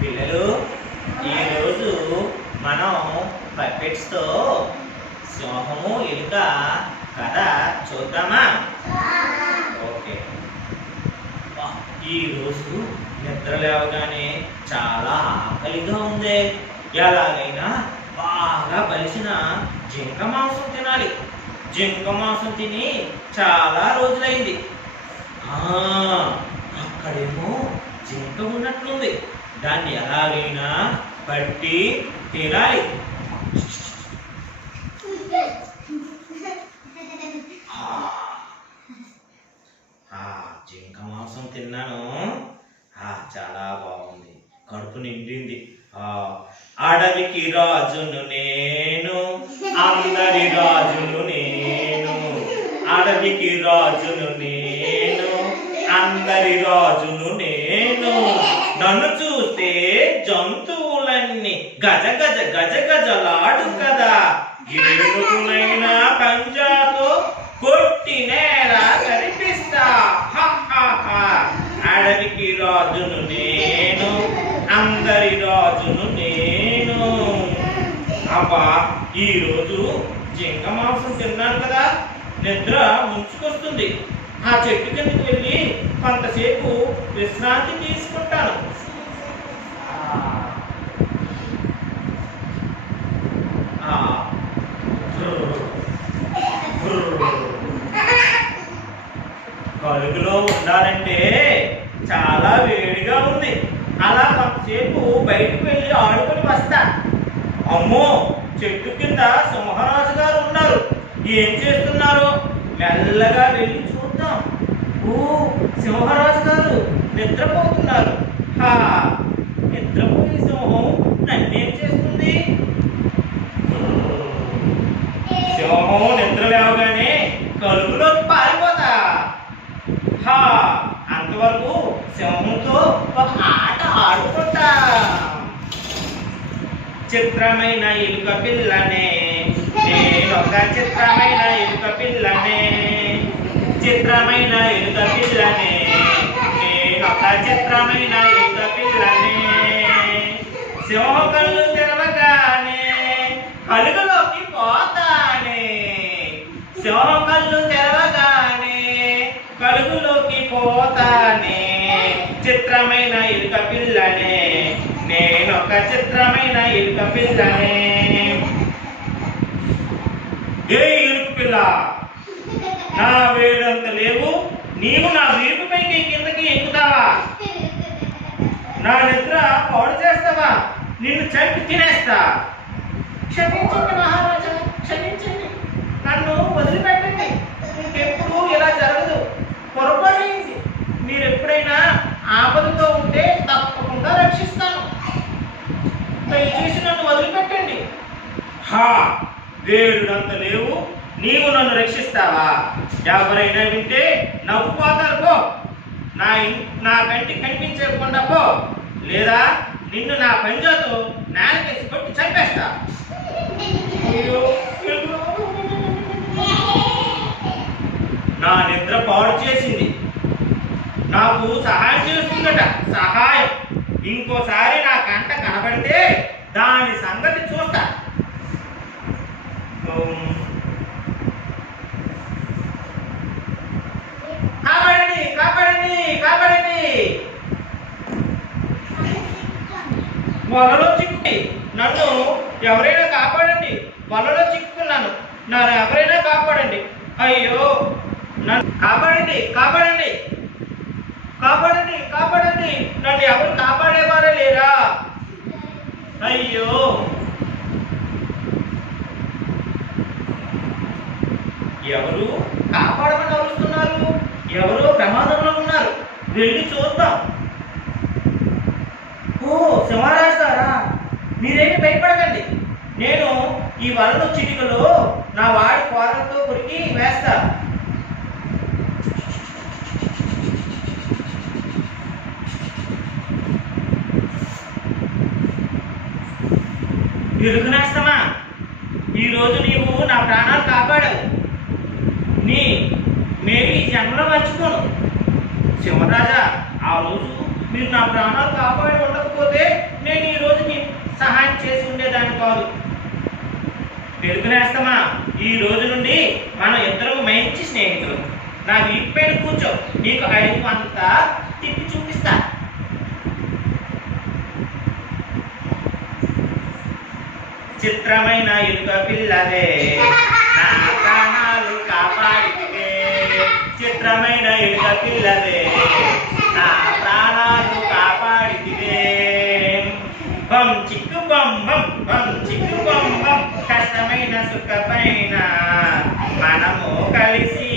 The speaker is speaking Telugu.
పిల్లలు ఈరోజు మనం పప్పెట్స్తో సింహము ఎలుక కథ చూద్దామా? ఓకే. ఈరోజు నిద్ర లేవగానే చాలా ఆకలిగా ఉంది. ఎలాగైనా బాగా బలిసిన జింక మాంసం తినాలి. జింక మాంసం తిని చాలా రోజులైంది. అక్కడేమో జింక ఉన్నట్లుంది. దాన్ని ఎలాగైనా పట్టి తినాలి. జింక మాంసం తిన్నాను. చాలా బాగుంది, కడుపు నిండింది. అడవికి రాజును నేను, అందరి రాజును నేను. అడవికి రాజును నేను, అందరి రాజును నేను. నన్ను చూస్తే జంతువులన్నీ గజ గజ గజ గజలాడు కదా. ఏనుగునైనా పంజాతో కొట్టి నేల కనిపిస్తా. అడవికి రాజును నేను, అందరి రాజును నేను. అబ్బా, ఈరోజు జింక మాంసం తిన్నాను కదా, నిద్ర ముంచుకొస్తుంది. ఆ చెట్టు కిందకి వెళ్ళి కొంతసేపు విశ్రాంతి తీసుకుంటాను. కలుగులో ఉండాలంటే చాలా వేడిగా ఉంది. అలా కొంతసేపు బయటకు వెళ్ళి ఆడుకొని వస్తా. అమ్మో, చెట్టు కింద సింహరాజు గారు ఉన్నారు. ఏం చేస్తున్నారు? మెల్లగా వెళ్ళి చూద్దాం. ఓ, సింహరాజు గారు నిద్రపోతున్నారు. నిద్రపోయే సింహం నన్నేం చేస్తుంది? సింహం నిద్ర లేవగానే కలుగులోకి పారిపోతా. అంతవరకు సింహంతో ఒక ఆట ఆడుకుంటా. చిత్రమైన ఎలుక పిల్లనే, నేనొక చిత్రమైన ఎలుక పిల్లనే. చిత్రమైన ఎలుక పిల్లనే, నేనొక చిత్రమైన ఎలుక పిల్లనే. సింహం కళ్ళు తెరవగానే కలుగులోకి పోతానే. సింహం కళ్ళు తెరవగానే కలుగులోకి పోతానే. చిత్రమైన ఎలుక పిల్లనే, నేనొక చిత్రమైన ఎలుక పిల్లనే. ఏ ఎలుక పిల్ల, నా వేడంత లేవు, నీవు నా వీపుపైకి కిందకి ఎక్కుతావా? నా నిద్ర పాడు చేస్తావా? నిన్ను చంపి తినేస్తా. క్షమించండి మహారాజా, క్షమించండి. నన్ను వదిలిపెట్టండి. ఇంకెప్పుడు ఇలా జరగదు. పొరపాటైంది. మీరు ఎప్పుడైనా ఆపదతో ఉంటే తప్పకుండా రక్షిస్తాను. దయచేసి నన్ను వదిలిపెట్టండి. వేడునంత లేవు, నీవు నన్ను రక్షిస్తావా? ఎవరైనా వింటే నవ్వుపోతారు. పో, నా కంటి కనిపించకుండా పో, లేదా నిన్ను నా పంజాతో నేలకేసి కొట్టి చంపేస్తా. నా నిద్ర పాడు చేసింది. నాకు సహాయం చేస్తుందట. సహాయం ఇంకోసారి నా కంట కనబడితే దాని సంగతి చూస్తా. కాపాడండి, కాపాడండి, కాపాడండి. వలలో చిక్కి నన్ను ఎవరైనా కాపాడండి. వలలో చిక్కుకున్నాను, నన్ను ఎవరైనా కాపాడండి. అయ్యో, నన్ను కాపాడండి, కాపాడండి, కాపాడండి, కాపాడండి. నన్ను ఎవరు కాపాడేవారే లేరా? అయ్యో, ఎవరు కాపాడమని అరుస్తున్నారు? ఎవరో ప్రమాదంలో ఉన్నారు. వెళ్ళి చూద్దాం. ఓ, సింహరాజు గారా, మీరేమి భయపడకండి. నేను ఈ వలను చిటికలో నా వాడి కోరలతో కొరికి వేస్తా. ఎలుగునేస్తామా, ఈరోజు నీవు నా ప్రాణాలు కాపాడావు. నేను ఈ జన్మలో మర్చిపోను. సింహరాజా, ఆ రోజు మీరు నా ప్రాణాలు కాపాడి ఉండకపోతే ఎలుగునేస్తామా, ఈ రోజు నుండి మనం ఇద్దరు మంచి స్నేహితులు. నా వీపు పైన కూర్చో, నీకు ఐదు అంతా తిప్పి చూపిస్తా. చిత్రమైన ఎలుక పిల్లవే నా ప్రాణాలు కాపాడితే, చిత్రమైన ఎలుక పిల్లవే నా ప్రాణాలు కాపాడితే. బం చిక్కు బం బం బం చిక్కు బం బం, కష్టమైన సుఖపైన మనము కలిసి